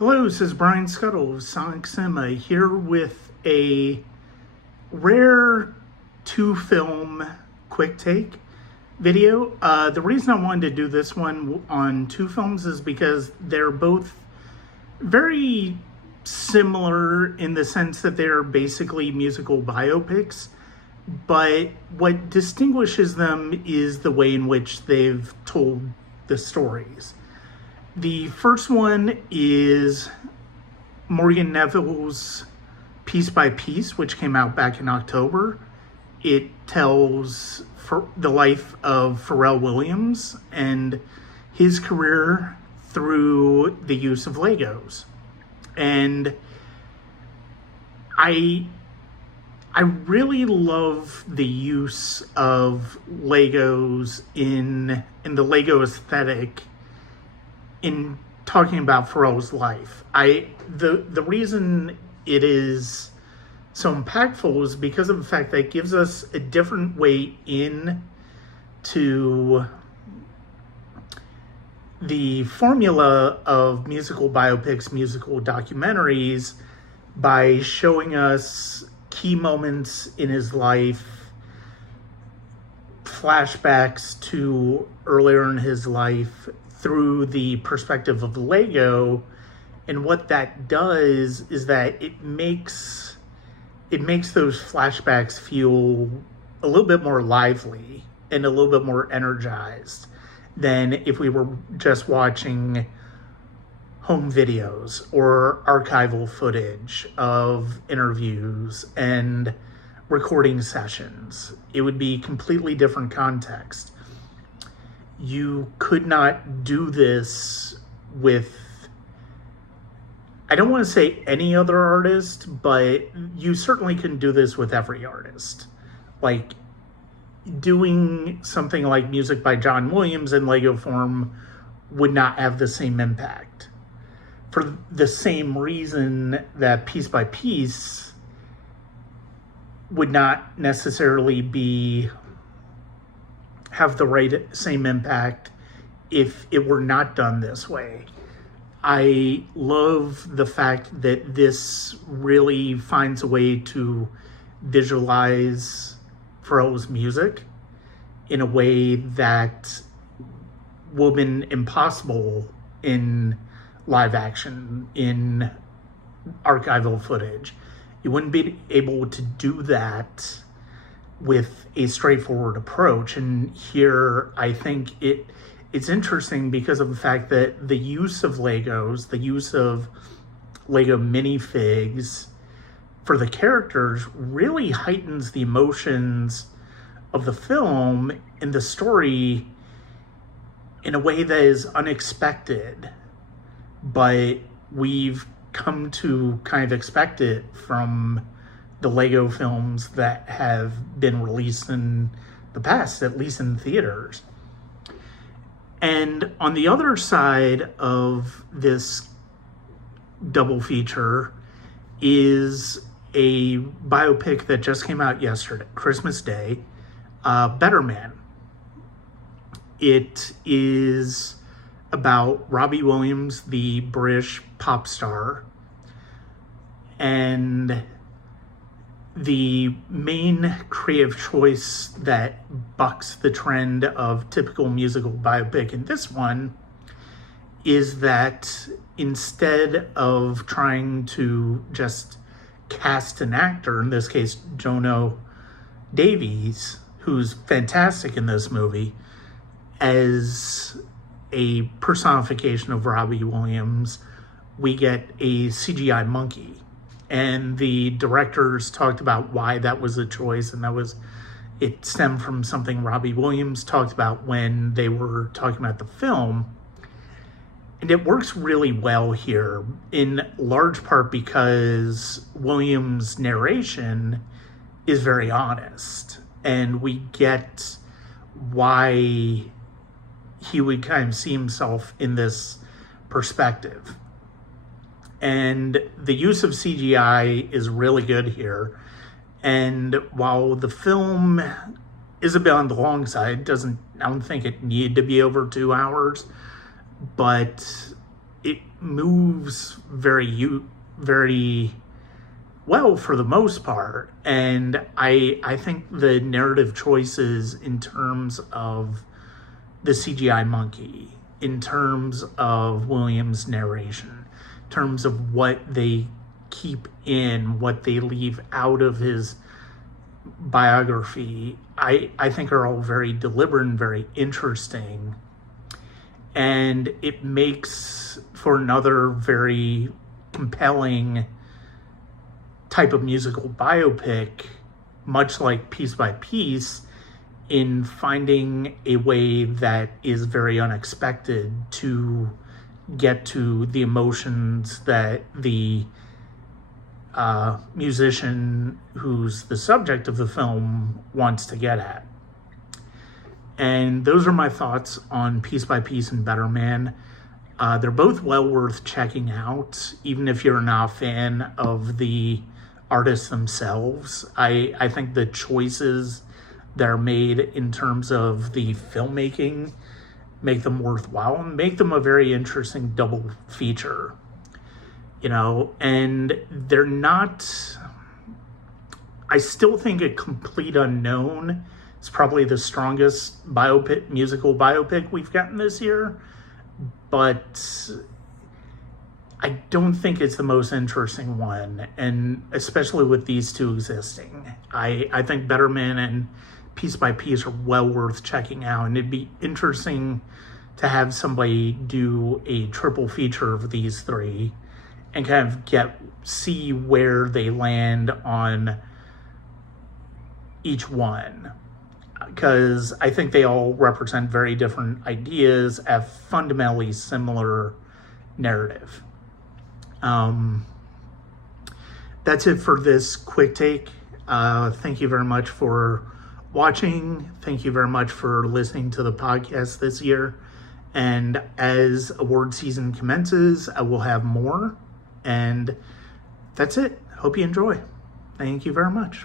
Hello, this is Brian Scuttle of Sonic Cinema here with a rare two-film quick take video. The reason I wanted to do this one on two films is because they're both very similar in the sense that they're basically musical biopics, but what distinguishes them is the way in which they've told the stories. The first one is Morgan Neville's Piece by Piece, which came out back in October. It tells the life of Pharrell Williams and his career through the use of Legos. And I really love the use of Legos in the Lego aesthetic in talking about Pharrell's life. The reason it is so impactful is because of the fact that it gives us a different way in to the formula of musical biopics, musical documentaries, by showing us key moments in his life, flashbacks to earlier in his life through the perspective of Lego. And what that does is that it makes those flashbacks feel a little bit more lively and a little bit more energized than if we were just watching home videos or archival footage of interviews and recording sessions. It would be completely different context. You could not do this with, I don't want to say any other artist, but you certainly can do this with every artist. Like, doing something like music by John Williams in Lego form would not have the same impact. For the same reason that Piece by Piece would not necessarily have the same impact if it were not done this way. I love the fact that this really finds a way to visualize Pharrell's music in a way that would have been impossible in live action, in archival footage. You wouldn't be able to do that with a straightforward approach. And here I think it's interesting because of the fact that the use of Legos, the use of Lego minifigs for the characters really heightens the emotions of the film and the story in a way that is unexpected, but we've come to kind of expect it from the Lego films that have been released in the past, at least in theaters. And on the other side of this double feature is a biopic that just came out yesterday, Christmas Day, Better Man. It is about Robbie Williams, the British pop star, and the main creative choice that bucks the trend of typical musical biopic in this one is that instead of trying to just cast an actor, in this case Jono Davies, who's fantastic in this movie, as a personification of Robbie Williams, we get a CGI monkey. And the directors talked about why that was a choice, and it stemmed from something Robbie Williams talked about when they were talking about the film. And it works really well here, in large part because Williams' narration is very honest, and we get why he would kind of see himself in this perspective. And the use of CGI is really good here. And while the film is a bit on the long side, I don't think it needed to be over 2 hours, but it moves very well for the most part. And I think the narrative choices in terms of the CGI monkey, in terms of Williams' narration, in terms of what they keep in, what they leave out of his biography, I think are all very deliberate and very interesting. And it makes for another very compelling type of musical biopic, much like Piece by Piece, in finding a way that is very unexpected to get to the emotions that the musician who's the subject of the film wants to get at. And those are my thoughts on Piece by Piece and Better Man. They're both well worth checking out, even if you're not a fan of the artists themselves. I think the choices that are made in terms of the filmmaking make them worthwhile and make them a very interesting double feature. And they're not, I still think A Complete Unknown is probably the strongest musical biopic we've gotten this year, but I don't think it's the most interesting one, and especially with these two existing. I think Better Man and Piece by Piece are well worth checking out, and it'd be interesting to have somebody do a triple feature of these three and kind of see where they land on each one, because I think they all represent very different ideas, have fundamentally similar narrative. That's it for this quick take. Thank you very much for watching. Thank you very much for listening to the podcast this year. And as award season commences, I will have more. And that's it. Hope you enjoy. Thank you very much.